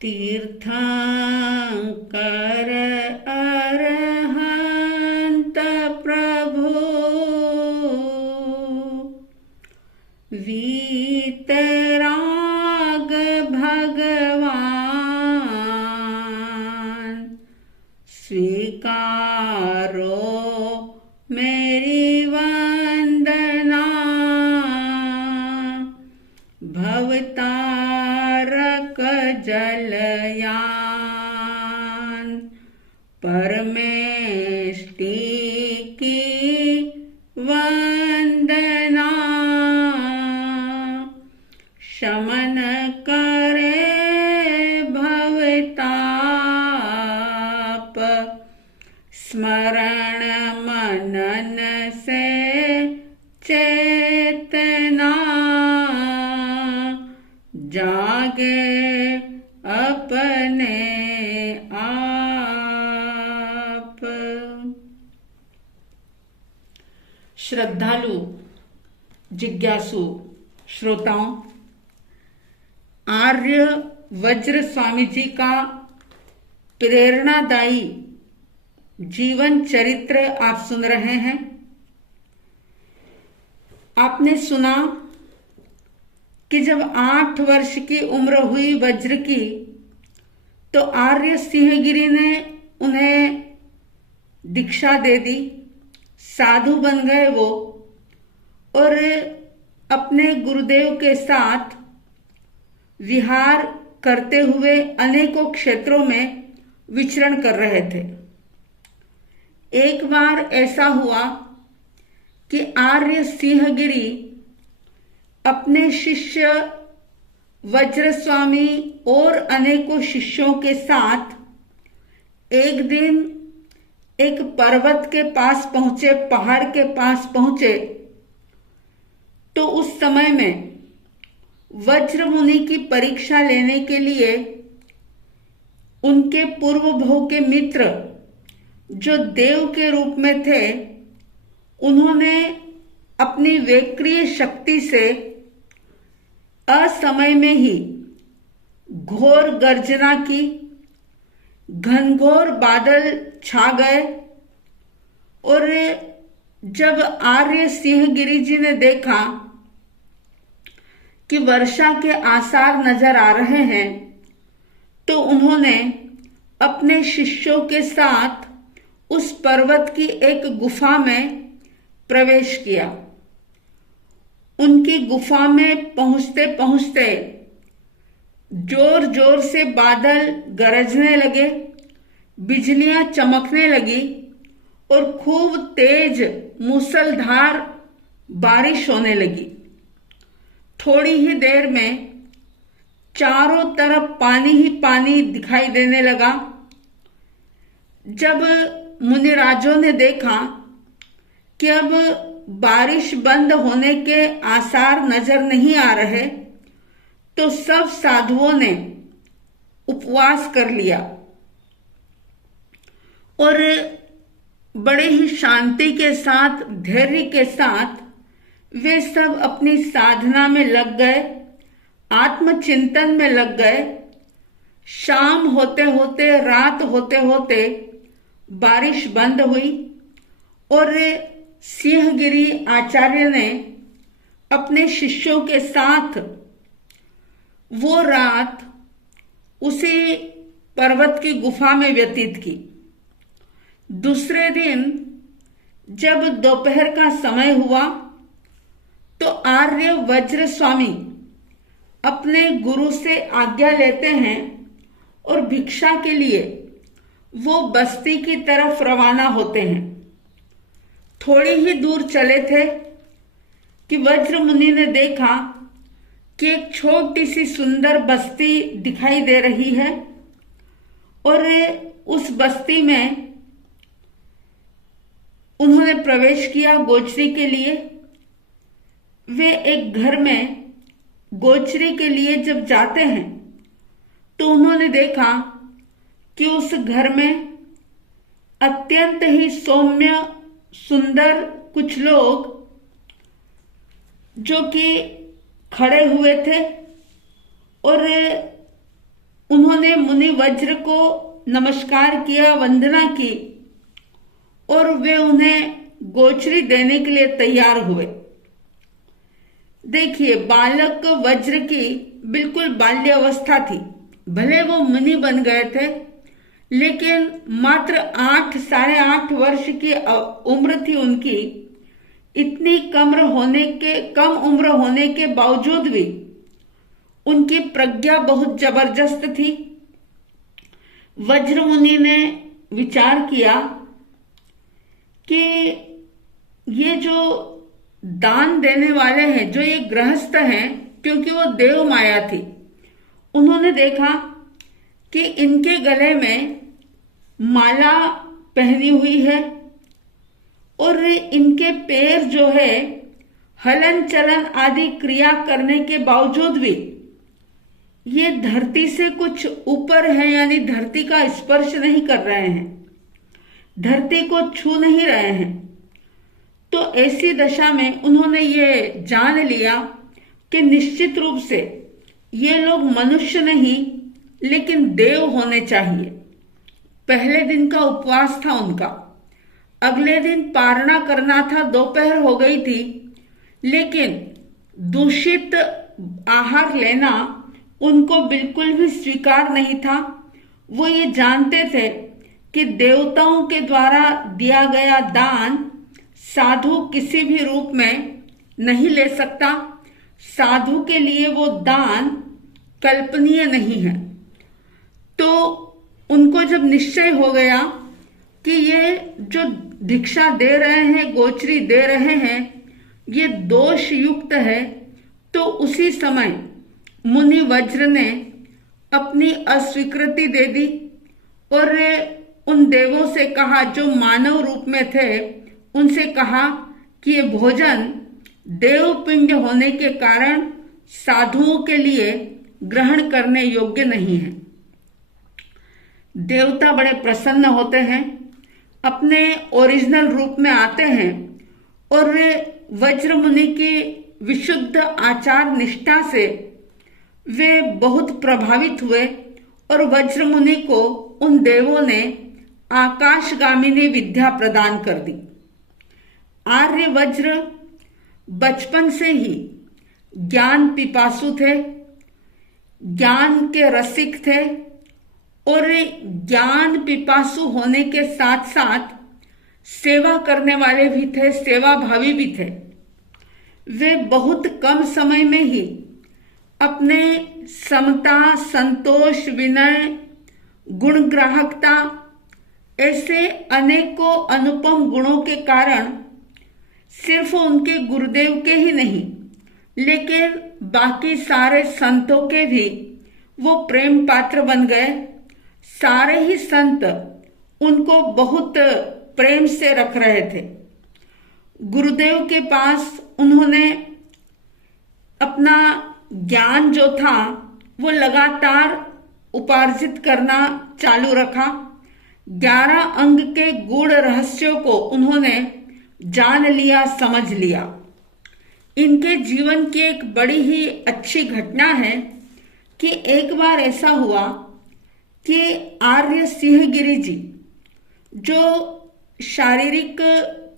तीर्थंकर अरहंत प्रभु वीतराग भगवान स्वीकारो मेरी वंदना भवतारक जलयान परमेष्टि की वंदना शमन करे भवताप स्मरण मनन से चेतना जागे अपने आप। श्रद्धालु जिज्ञासु श्रोताओं, आर्य वज्र स्वामी जी का प्रेरणादायी जीवन चरित्र आप सुन रहे हैं। आपने सुना कि जब 8 वर्ष की उम्र हुई वज्र की, तो आर्य सिंहगिरी ने उन्हें दीक्षा दे दी, साधु बन गए वो, और अपने गुरुदेव के साथ विहार करते हुए अनेकों क्षेत्रों में विचरण कर रहे थे। एक बार ऐसा हुआ कि आर्य सिंहगिरी अपने शिष्य वज्र स्वामी और अनेकों शिष्यों के साथ एक दिन एक पर्वत के पास पहुंचे, पहाड़ के पास पहुंचे। तो उस समय में वज्र मुनि की परीक्षा लेने के लिए उनके पूर्व भव के मित्र, जो देव के रूप में थे, उन्होंने अपनी वैक्रिय शक्ति से असमय में ही घोर गर्जना की, घनघोर बादल छा गए, और जब आर्य सिंहगिरी जी ने देखा कि वर्षा के आसार नजर आ रहे हैं, तो उन्होंने अपने शिष्यों के साथ उस पर्वत की एक गुफा में प्रवेश किया। उनकी गुफा में पहुंचते पहुंचते जोर जोर से बादल गरजने लगे, बिजलियां चमकने लगी और खूब तेज मूसलधार बारिश होने लगी। थोड़ी ही देर में चारों तरफ पानी ही पानी दिखाई देने लगा। जब मुनिराजों ने देखा कि अब बारिश बंद होने के आसार नजर नहीं आ रहे, तो सब साधुओं ने उपवास कर लिया और बड़े ही शांति के साथ, धैर्य के साथ वे सब अपनी साधना में लग गए, आत्मचिंतन में लग गए। शाम होते होते, रात होते होते बारिश बंद हुई और सिंहगिरी आचार्य ने अपने शिष्यों के साथ वो रात उसी पर्वत की गुफा में व्यतीत की। दूसरे दिन जब दोपहर का समय हुआ, तो आर्य वज्र स्वामी अपने गुरु से आज्ञा लेते हैं और भिक्षा के लिए वो बस्ती की तरफ रवाना होते हैं। थोड़ी ही दूर चले थे कि वज्र मुनि ने देखा कि एक छोटी सी सुंदर बस्ती दिखाई दे रही है, और उस बस्ती में उन्होंने प्रवेश किया गोचरी के लिए। वे एक घर में गोचरी के लिए जब जाते हैं, तो उन्होंने देखा कि उस घर में अत्यंत ही सौम्य सुंदर कुछ लोग जो कि खड़े हुए थे और उन्होंने मुनि वज्र को नमस्कार किया, वंदना की और वे उन्हें गोचरी देने के लिए तैयार हुए। देखिए, बालक वज्र की बिल्कुल बाल्यावस्था थी। भले वो मुनि बन गए थे, लेकिन मात्र 8 वर्ष की उम्र थी उनकी। इतनी कम उम्र होने के बावजूद भी उनकी प्रज्ञा बहुत जबरदस्त थी। वज्र मुनि ने विचार किया कि ये जो दान देने वाले हैं, जो ये गृहस्थ हैं, क्योंकि वो देव माया थी, उन्होंने देखा कि इनके गले में माला पहनी हुई है और इनके पैर जो है हलन चलन आदि क्रिया करने के बावजूद भी ये धरती से कुछ ऊपर है, यानी धरती का स्पर्श नहीं कर रहे हैं, धरती को छू नहीं रहे हैं। तो ऐसी दशा में उन्होंने ये जान लिया कि निश्चित रूप से ये लोग मनुष्य नहीं लेकिन देव होने चाहिए। पहले दिन का उपवास था उनका, अगले दिन पारणा करना था, दोपहर हो गई थी, लेकिन दूषित आहार लेना उनको बिल्कुल भी स्वीकार नहीं था। वो ये जानते थे कि देवताओं के द्वारा दिया गया दान साधु किसी भी रूप में नहीं ले सकता। साधु के लिए वो दान कल्पनीय नहीं है। तो उनको जब निश्चय हो गया कि ये जो भिक्षा दे रहे हैं, गोचरी दे रहे हैं, ये दोष युक्त है, तो उसी समय मुनि वज्र ने अपनी अस्वीकृति दे दी और उन देवों से कहा, जो मानव रूप में थे, उनसे कहा कि ये भोजन देवपिंड होने के कारण साधुओं के लिए ग्रहण करने योग्य नहीं है। देवता बड़े प्रसन्न होते हैं, अपने ओरिजिनल रूप में आते हैं और वज्र मुनि की विशुद्ध आचार निष्ठा से वे बहुत प्रभावित हुए और वज्र मुनि को उन देवों ने आकाशगामिनी विद्या प्रदान कर दी। आर्य वज्र बचपन से ही ज्ञान पिपासु थे, ज्ञान के रसिक थे और ज्ञान पिपासु होने के साथ साथ सेवा करने वाले भी थे, सेवाभावी भी थे। वे बहुत कम समय में ही अपने समता, संतोष, विनय, गुणग्राहकता, ऐसे अनेकों अनुपम गुणों के कारण सिर्फ उनके गुरुदेव के ही नहीं, लेकिन बाकी सारे संतों के भी वो प्रेम पात्र बन गए। सारे ही संत उनको बहुत प्रेम से रख रहे थे। गुरुदेव के पास उन्होंने अपना ज्ञान जो था वो लगातार उपार्जित करना चालू रखा। 11 अंग के गूढ़ रहस्यों को उन्होंने जान लिया, समझ लिया। इनके जीवन की एक बड़ी ही अच्छी घटना है कि एक बार ऐसा हुआ कि आर्य सिंहगिरी जी, जो शारीरिक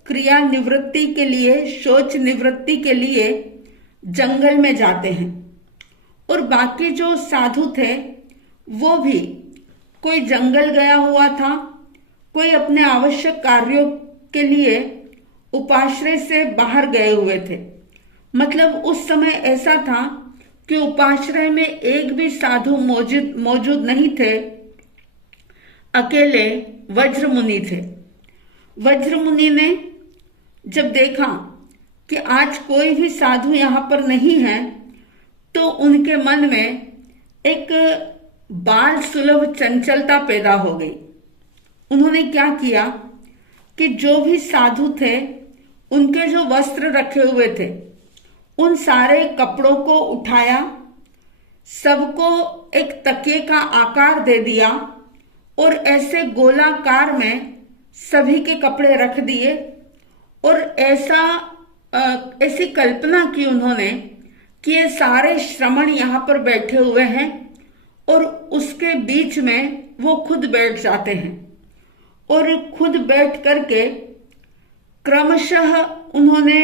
क्रिया निवृत्ति के लिए, शौच निवृत्ति के लिए जंगल में जाते हैं, और बाकी जो साधु थे वो भी, कोई जंगल गया हुआ था, कोई अपने आवश्यक कार्यों के लिए उपाश्रय से बाहर गए हुए थे। मतलब उस समय ऐसा था कि उपाश्रय में एक भी साधु मौजूद नहीं थे, अकेले वज्र मुनि थे। वज्र मुनि ने जब देखा कि आज कोई भी साधु यहाँ पर नहीं है, तो उनके मन में एक बाल सुलभ चंचलता पैदा हो गई। उन्होंने क्या किया कि जो भी साधु थे, उनके जो वस्त्र रखे हुए थे, उन सारे कपड़ों को उठाया, सबको एक तकिए का आकार दे दिया और ऐसे गोलाकार में सभी के कपड़े रख दिए और ऐसी कल्पना की उन्होंने कि ये सारे श्रमण यहाँ पर बैठे हुए हैं और उसके बीच में वो खुद बैठ जाते हैं और खुद बैठ करके क्रमशः उन्होंने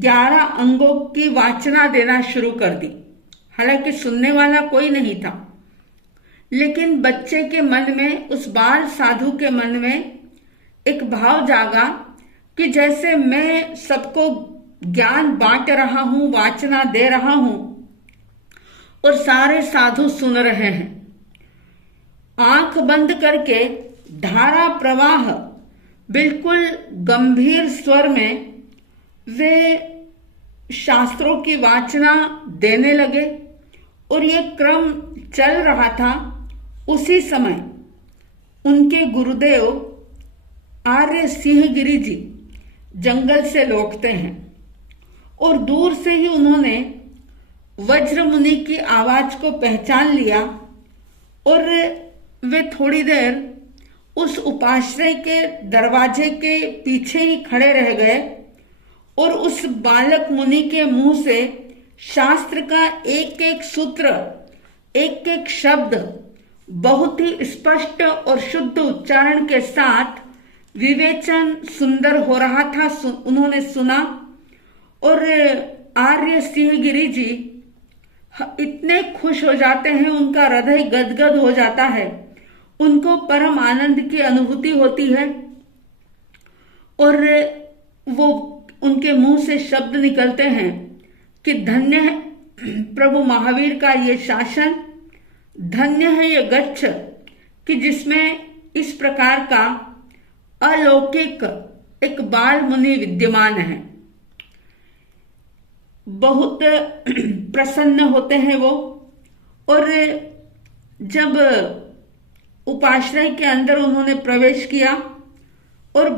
11 अंगों की वाचना देना शुरू कर दी। हालांकि सुनने वाला कोई नहीं था, लेकिन बच्चे के मन में, उस बाल साधु के मन में एक भाव जागा कि जैसे मैं सबको ज्ञान बांट रहा हूं, वाचना दे रहा हूं और सारे साधु सुन रहे हैं। आंख बंद करके धारा प्रवाह बिल्कुल गंभीर स्वर में वे शास्त्रों की वाचना देने लगे और ये क्रम चल रहा था। उसी समय उनके गुरुदेव आर्य सिंहगिरी जी जंगल से लौटते हैं और दूर से ही उन्होंने वज्र मुनि की आवाज को पहचान लिया और वे थोड़ी देर उस उपाश्रय के दरवाजे के पीछे ही खड़े रह गए और उस बालक मुनि के मुंह से शास्त्र का एक एक सूत्र, एक एक शब्द बहुत ही स्पष्ट और शुद्ध उच्चारण के साथ विवेचन सुंदर हो रहा था। उन्होंने सुना और आर्य सिंहगिरी जी इतने खुश हो जाते हैं, उनका हृदय गदगद हो जाता है, उनको परम आनंद की अनुभूति होती है और वो उनके मुंह से शब्द निकलते हैं कि धन्य है प्रभु महावीर का ये शासन, धन्य है ये गच्छ कि जिसमें इस प्रकार का अलौकिक एक बाल मुनि विद्यमान है। बहुत प्रसन्न होते हैं वो और जब उपाश्रय के अंदर उन्होंने प्रवेश किया और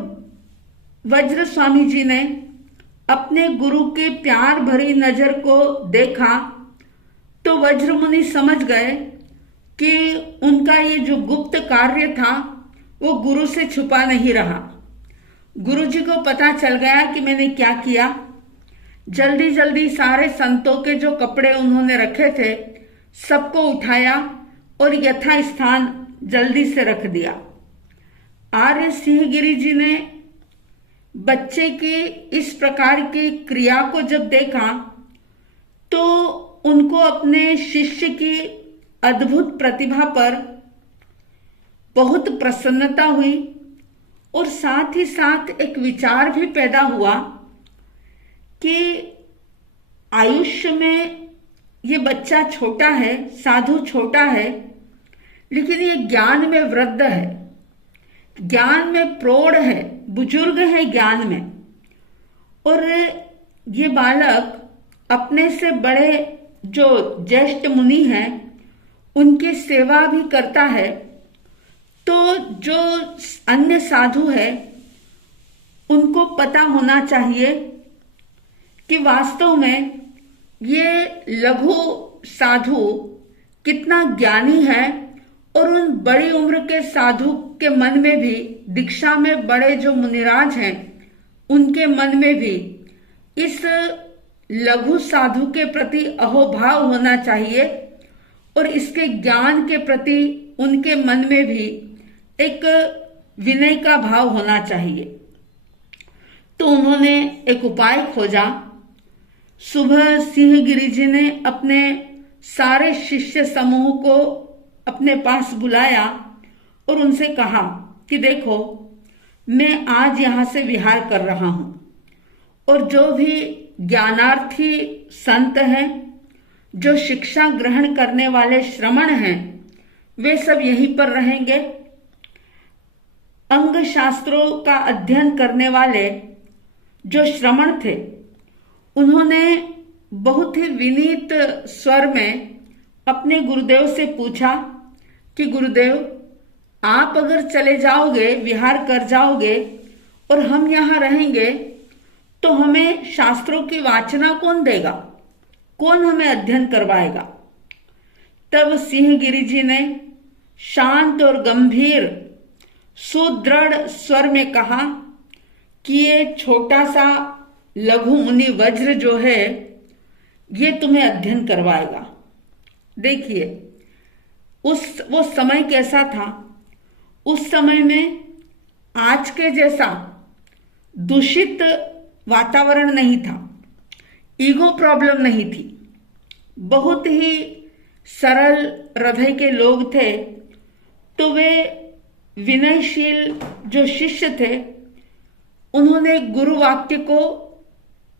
वज्र स्वामी जी ने अपने गुरु के प्यार भरी नजर को देखा तो वज्र मुनि समझ गए कि उनका ये जो गुप्त कार्य था वो गुरु से छुपा नहीं रहा। गुरु जी को पता चल गया कि मैंने क्या किया। जल्दी जल्दी सारे संतों के जो कपड़े उन्होंने रखे थे सबको उठाया और यथा स्थान जल्दी से रख दिया। आर्य सिंहगिरी जी ने बच्चे की इस प्रकार की क्रिया को जब देखा तो उनको अपने शिष्य की अद्भुत प्रतिभा पर बहुत प्रसन्नता हुई और साथ ही साथ एक विचार भी पैदा हुआ कि आयुष्य में ये बच्चा छोटा है, साधु छोटा है, लेकिन ये ज्ञान में वृद्ध है, ज्ञान में प्रौढ़ है, बुजुर्ग है ज्ञान में। और ये बालक अपने से बड़े जो ज्येष्ठ मुनि हैं उनकी सेवा भी करता है। तो जो अन्य साधु है उनको पता होना चाहिए कि वास्तव में ये लघु साधु कितना ज्ञानी है और उन बड़ी उम्र के साधु के मन में भी, दीक्षा में बड़े जो मुनिराज हैं उनके मन में भी इस लघु साधु के प्रति अहोभाव होना चाहिए और इसके ज्ञान के प्रति उनके मन में भी एक विनय का भाव होना चाहिए। तो उन्होंने एक उपाय खोजा। सुबह सिंहगिरी जी ने अपने सारे शिष्य समूह को अपने पास बुलाया और उनसे कहा कि देखो, मैं आज यहां से विहार कर रहा हूं और जो भी ज्ञानार्थी संत हैं, जो शिक्षा ग्रहण करने वाले श्रमण हैं, वे सब यहीं पर रहेंगे। अंग शास्त्रों का अध्ययन करने वाले जो श्रमण थे उन्होंने बहुत ही विनीत स्वर में अपने गुरुदेव से पूछा कि गुरुदेव, आप अगर चले जाओगे, विहार कर जाओगे और हम यहां रहेंगे तो हमें शास्त्रों की वाचना कौन देगा, कौन हमें अध्ययन करवाएगा। तब सिंहगिरी जी ने शांत और गंभीर सुदृढ़ स्वर में कहा कि ये छोटा सा लघु मुनि वज्र जो है ये तुम्हें अध्ययन करवाएगा। देखिए, वो समय कैसा था? उस समय में आज के जैसा दूषित वातावरण नहीं था, ईगो प्रॉब्लम नहीं थी, बहुत ही सरल हृदय के लोग थे। तो वे विनयशील जो शिष्य थे, उन्होंने गुरु वाक्य को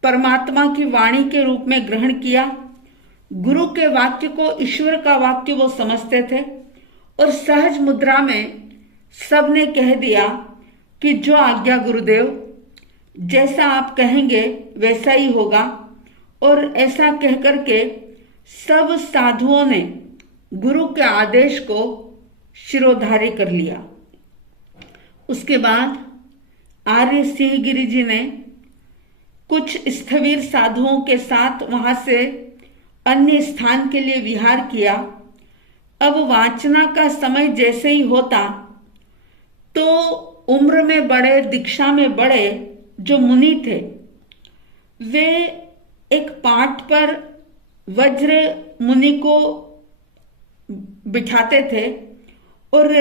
परमात्मा की वाणी के रूप में ग्रहण किया। गुरु के वाक्य को ईश्वर का वाक्य वो समझते थे और सहज मुद्रा में सबने कह दिया कि जो आज्ञा गुरुदेव, जैसा आप कहेंगे वैसा ही होगा। और ऐसा कहकर के सब साधुओं ने गुरु के आदेश को शिरोधार्य कर लिया। उसके बाद आर्य सिंह गिरी जी ने कुछ स्थविर साधुओं के साथ वहां से अन्य स्थान के लिए विहार किया। अब वाचना का समय जैसे ही होता तो उम्र में बड़े, दीक्षा में बड़े जो मुनि थे, वे एक पाट पर वज्र मुनि को बिठाते थे और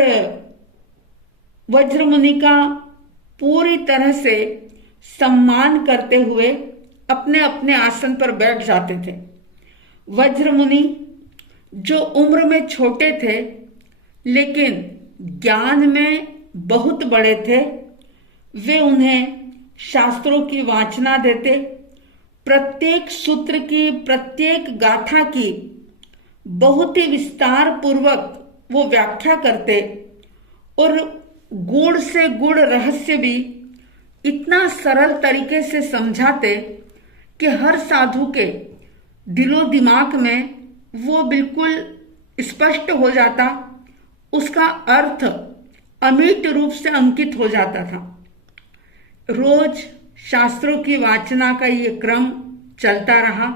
वज्र मुनि का पूरी तरह से सम्मान करते हुए अपने अपने आसन पर बैठ जाते थे। वज्र मुनि जो उम्र में छोटे थे लेकिन ज्ञान में बहुत बड़े थे, वे उन्हें शास्त्रों की वाचना देते, प्रत्येक सूत्र की, प्रत्येक गाथा की बहुत ही विस्तार पूर्वक वो व्याख्या करते और गुण से गुण रहस्य भी इतना सरल तरीके से समझाते कि हर साधु के दिलो दिमाग में वो बिल्कुल स्पष्ट हो जाता, उसका अर्थ अमिट रूप से अंकित हो जाता था। रोज शास्त्रों की वाचना का ये क्रम चलता रहा।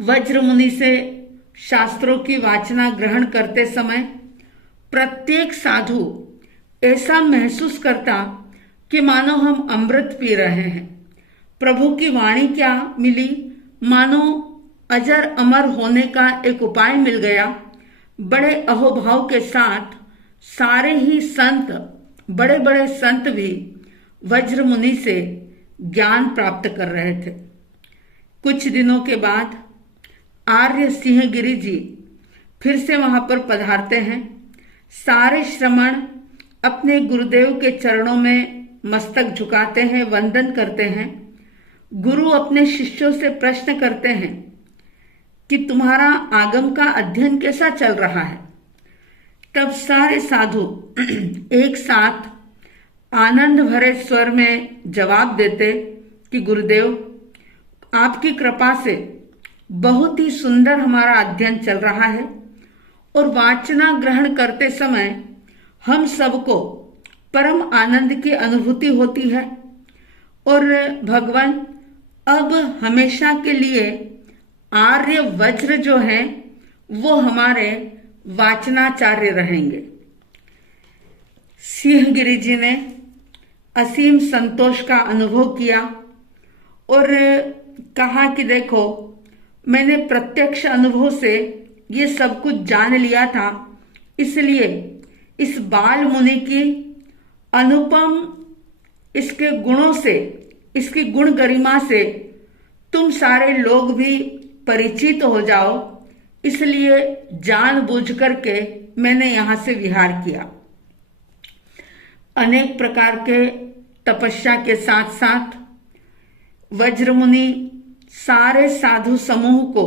वज्र मुनि से शास्त्रों की वाचना ग्रहण करते समय प्रत्येक साधु ऐसा महसूस करता कि मानो हम अमृत पी रहे हैं। प्रभु की वाणी क्या मिली, मानो अजर अमर होने का एक उपाय मिल गया। बड़े अहोभाव के साथ सारे ही संत, बड़े बड़े संत भी वज्र मुनि से ज्ञान प्राप्त कर रहे थे। कुछ दिनों के बाद आर्य सिंह गिरी जी फिर से वहां पर पधारते हैं। सारे श्रमण अपने गुरुदेव के चरणों में मस्तक झुकाते हैं, वंदन करते हैं। गुरु अपने शिष्यों से प्रश्न करते हैं कि तुम्हारा आगम का अध्ययन कैसा चल रहा है। तब सारे साधु एक साथ आनंद भरे स्वर में जवाब देते कि गुरुदेव, आपकी कृपा से बहुत ही सुंदर हमारा अध्ययन चल रहा है और वाचना ग्रहण करते समय हम सबको परम आनंद की अनुभूति होती है और भगवान अब हमेशा के लिए आर्य वज्र जो हैं वो हमारे वाचनाचार्य रहेंगे। सिंह गिरी जी ने असीम संतोष का अनुभव किया और कहा कि देखो, मैंने प्रत्यक्ष अनुभव से ये सब कुछ जान लिया था, इसलिए इस बाल मुनि की अनुपम इसके गुणों से, इसकी गुण गरिमा से तुम सारे लोग भी परिचित हो जाओ, इसलिए जानबूझ करके मैंने यहां से विहार किया। अनेक प्रकार के तपस्या के साथ साथ वज्र मुनि सारे साधु समूह को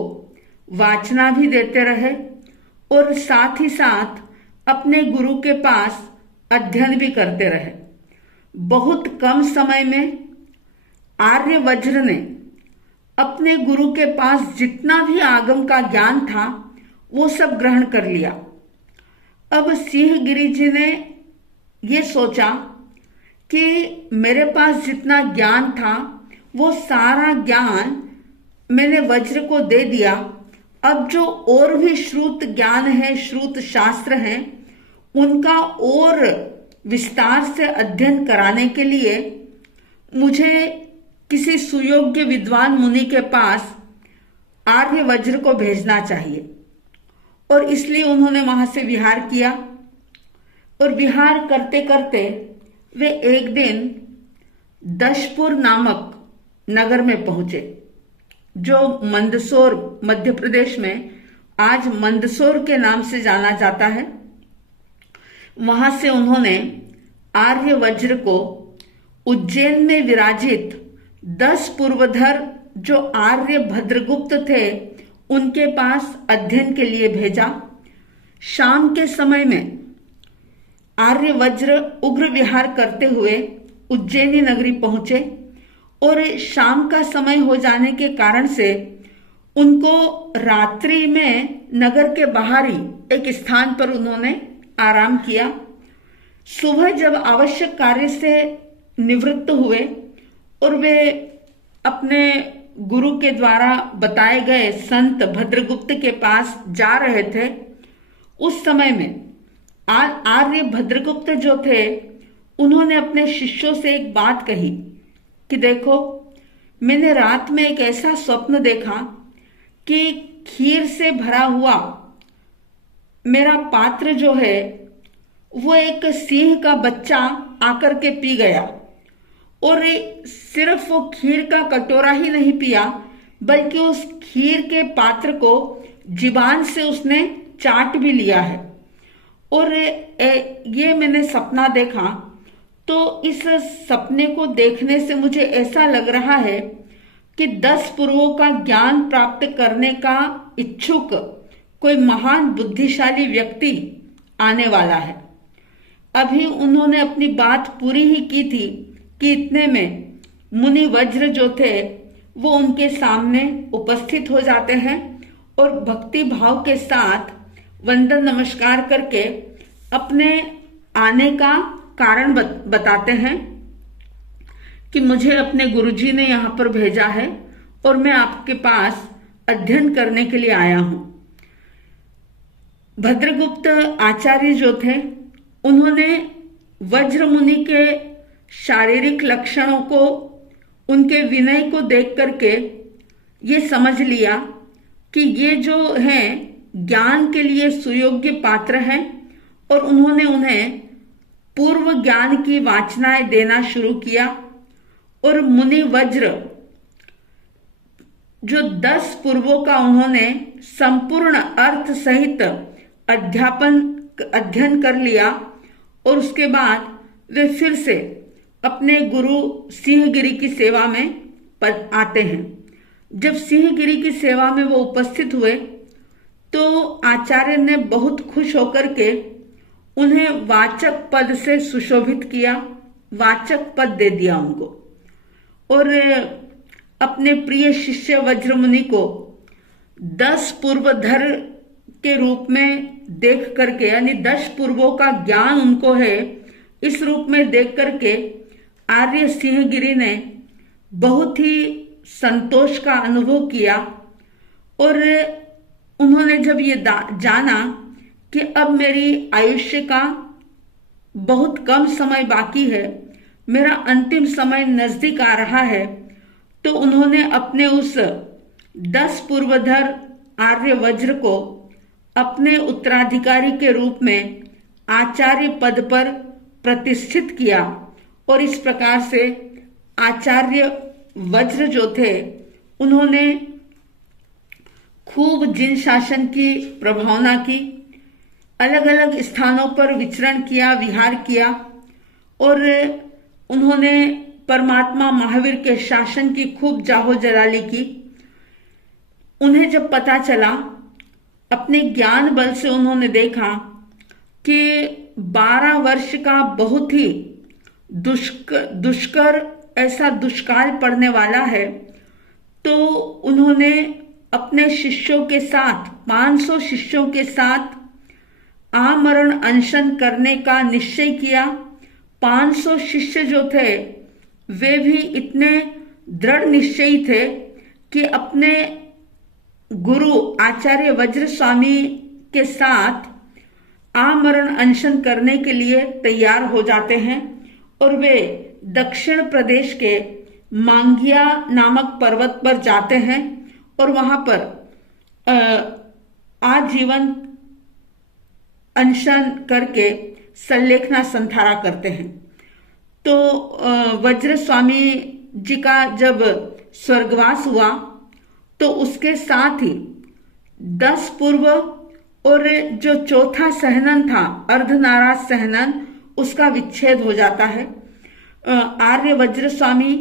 वाचना भी देते रहे और साथ ही साथ अपने गुरु के पास अध्ययन भी करते रहे। बहुत कम समय में आर्य वज्र ने अपने गुरु के पास जितना भी आगम का ज्ञान था वो सब ग्रहण कर लिया। अब सिंह गिरी जी ने ये सोचा कि मेरे पास जितना ज्ञान था वो सारा ज्ञान मैंने वज्र को दे दिया। अब जो और भी श्रुत ज्ञान है, श्रुत शास्त्र हैं, उनका और विस्तार से अध्ययन कराने के लिए मुझे किसी सुयोग्य विद्वान मुनि के पास आर्य वज्र को भेजना चाहिए। और इसलिए उन्होंने वहां से विहार किया। और विहार करते करते वे एक दिन दशपुर नामक नगर में पहुंचे, जो मंदसौर मध्य प्रदेश में आज मंदसौर के नाम से जाना जाता है। वहां से उन्होंने आर्य वज्र को उज्जैन में विराजित 10 पूर्वधर जो आर्य भद्रगुप्त थे उनके पास अध्ययन के लिए भेजा। शाम के समय में आर्य वज्र उग्र विहार करते हुए उज्जैनी नगरी पहुंचे और शाम का समय हो जाने के कारण से उनको रात्रि में नगर के बाहर ही एक स्थान पर उन्होंने आराम किया। सुबह जब आवश्यक कार्य से निवृत्त हुए और वे अपने गुरु के द्वारा बताए गए संत भद्रगुप्त के पास जा रहे थे, उस समय में आर्य भद्रगुप्त जो थे उन्होंने अपने शिष्यों से एक बात कही कि देखो, मैंने रात में एक ऐसा स्वप्न देखा कि खीर से भरा हुआ मेरा पात्र जो है वो एक सिंह का बच्चा आकर के पी गया, और सिर्फ वो खीर का कटोरा ही नहीं पिया बल्कि उस खीर के पात्र को जीभान से उसने चाट भी लिया है। और ये मैंने सपना देखा, तो इस सपने को देखने से मुझे ऐसा लग रहा है कि 10 पूर्वों का ज्ञान प्राप्त करने का इच्छुक कोई महान बुद्धिशाली व्यक्ति आने वाला है। अभी उन्होंने अपनी बात पूरी ही की थी कि इतने में मुनि वज्र जो थे वो उनके सामने उपस्थित हो जाते हैं और भक्ति भाव के साथ वंदन नमस्कार करके अपने आने का कारण बताते हैं कि मुझे अपने गुरुजी ने यहाँ पर भेजा है और मैं आपके पास अध्ययन करने के लिए आया हूं। भद्रगुप्त आचार्य जो थे उन्होंने वज्र मुनि के शारीरिक लक्षणों को, उनके विनय को देख करके ये समझ लिया कि ये जो हैं ज्ञान के लिए सुयोग्य पात्र हैं, और उन्होंने उन्हें पूर्व ज्ञान की वाचनाएं देना शुरू किया। और मुनि वज्र जो 10 पूर्वों का उन्होंने संपूर्ण अर्थ सहित अध्ययन कर लिया, और उसके बाद वे फिर से अपने गुरु सिंहगिरी की सेवा में आते हैं। जब सिंहगिरी की सेवा में वो उपस्थित हुए तो आचार्य ने बहुत खुश होकर के उन्हें वाचक पद से सुशोभित किया, वाचक पद दे दिया उनको, और अपने प्रिय शिष्य वज्रमुनि को 10 पूर्वधर के रूप में देख करके, यानी 10 पूर्वों का ज्ञान उनको है, इस रूप में देख करके आर्य सिंहगिरी ने बहुत ही संतोष का अनुभव किया। और उन्होंने जब ये जाना कि अब मेरी आयुष्य का बहुत कम समय बाकी है, मेरा अंतिम समय नजदीक आ रहा है, तो उन्होंने अपने उस 10 पूर्वधर आर्य वज्र को अपने उत्तराधिकारी के रूप में आचार्य पद पर प्रतिष्ठित किया। और इस प्रकार से आचार्य वज्र जो थे उन्होंने खूब जिन शासन की प्रभावना की, अलग अलग स्थानों पर विचरण किया, विहार किया, और उन्होंने परमात्मा महावीर के शासन की खूब जाहो जलाली की। उन्हें जब पता चला, अपने ज्ञान बल से उन्होंने देखा कि 12 वर्ष का बहुत ही दुष्कर ऐसा दुष्काल पड़ने वाला है, तो उन्होंने अपने शिष्यों के साथ, 500 शिष्यों के साथ आमरण अनशन करने का निश्चय किया। 500 शिष्य जो थे वे भी इतने दृढ़ निश्चयी थे कि अपने गुरु आचार्य वज्र स्वामी के साथ आमरण अनशन करने के लिए तैयार हो जाते हैं, और वे दक्षिण प्रदेश के मांगिया नामक पर्वत पर जाते हैं और वहां पर आजीवन अनशन करके संलेखना संथारा करते हैं। तो वज्र स्वामी जी का जब स्वर्गवास हुआ तो उसके साथ ही 10 पूर्व और जो चौथा सहनन था अर्धनाराज सहनन, उसका विच्छेद हो जाता है। आर्य वज्र स्वामी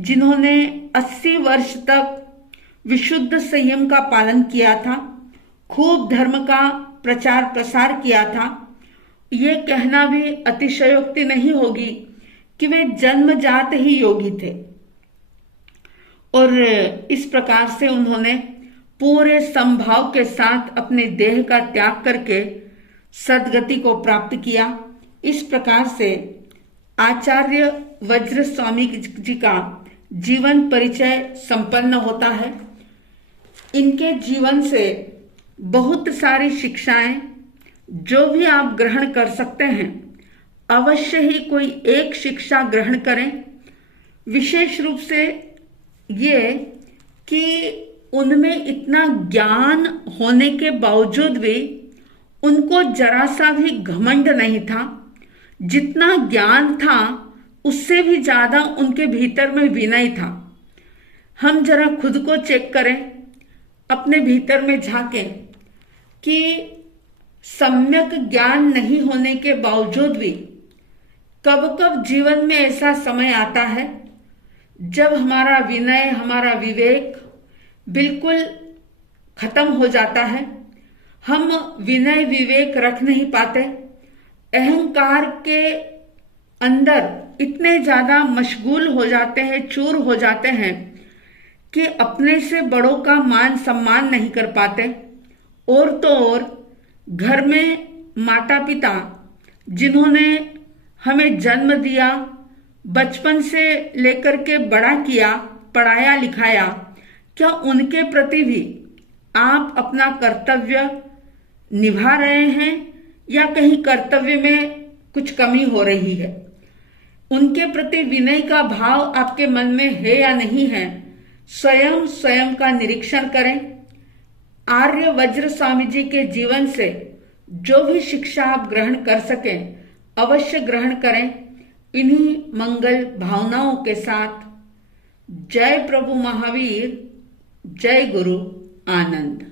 जिन्होंने 80 वर्ष तक विशुद्ध संयम का पालन किया था, खूब धर्म का प्रचार प्रसार किया था, ये कहना भी अतिशयोक्ति नहीं होगी कि वे जन्मजात ही योगी थे। और इस प्रकार से उन्होंने पूरे संभाव के साथ अपने देह का त्याग करके सदगति को प्राप्त किया। इस प्रकार से आचार्य वज्र स्वामी जी का जीवन परिचय संपन्न होता है। इनके जीवन से बहुत सारी शिक्षाएं जो भी आप ग्रहण कर सकते हैं, अवश्य ही कोई एक शिक्षा ग्रहण करें। विशेष रूप से ये कि उनमें इतना ज्ञान होने के बावजूद भी उनको जरा सा भी घमंड नहीं था। जितना ज्ञान था उससे भी ज्यादा उनके भीतर में विनय था। हम जरा खुद को चेक करें, अपने भीतर में झांकें कि सम्यक ज्ञान नहीं होने के बावजूद भी कब कब जीवन में ऐसा समय आता है जब हमारा विनय, हमारा विवेक बिल्कुल खत्म हो जाता है। हम विनय विवेक रख नहीं पाते, अहंकार के अंदर इतने ज्यादा मशगूल हो जाते हैं, चूर हो जाते हैं कि अपने से बड़ों का मान सम्मान नहीं कर पाते। और तो और घर में माता पिता जिन्होंने हमें जन्म दिया, बचपन से लेकर के बड़ा किया, पढ़ाया लिखाया, क्या उनके प्रति भी आप अपना कर्तव्य निभा रहे हैं या कहीं कर्तव्य में कुछ कमी हो रही है? उनके प्रति विनय का भाव आपके मन में है या नहीं है? स्वयं का निरीक्षण करें। आर्य वज्र स्वामी जी के जीवन से जो भी शिक्षा आप ग्रहण कर सकें, अवश्य ग्रहण करें। इन्हीं मंगल भावनाओं के साथ जय प्रभु महावीर, जय गुरु आनंद।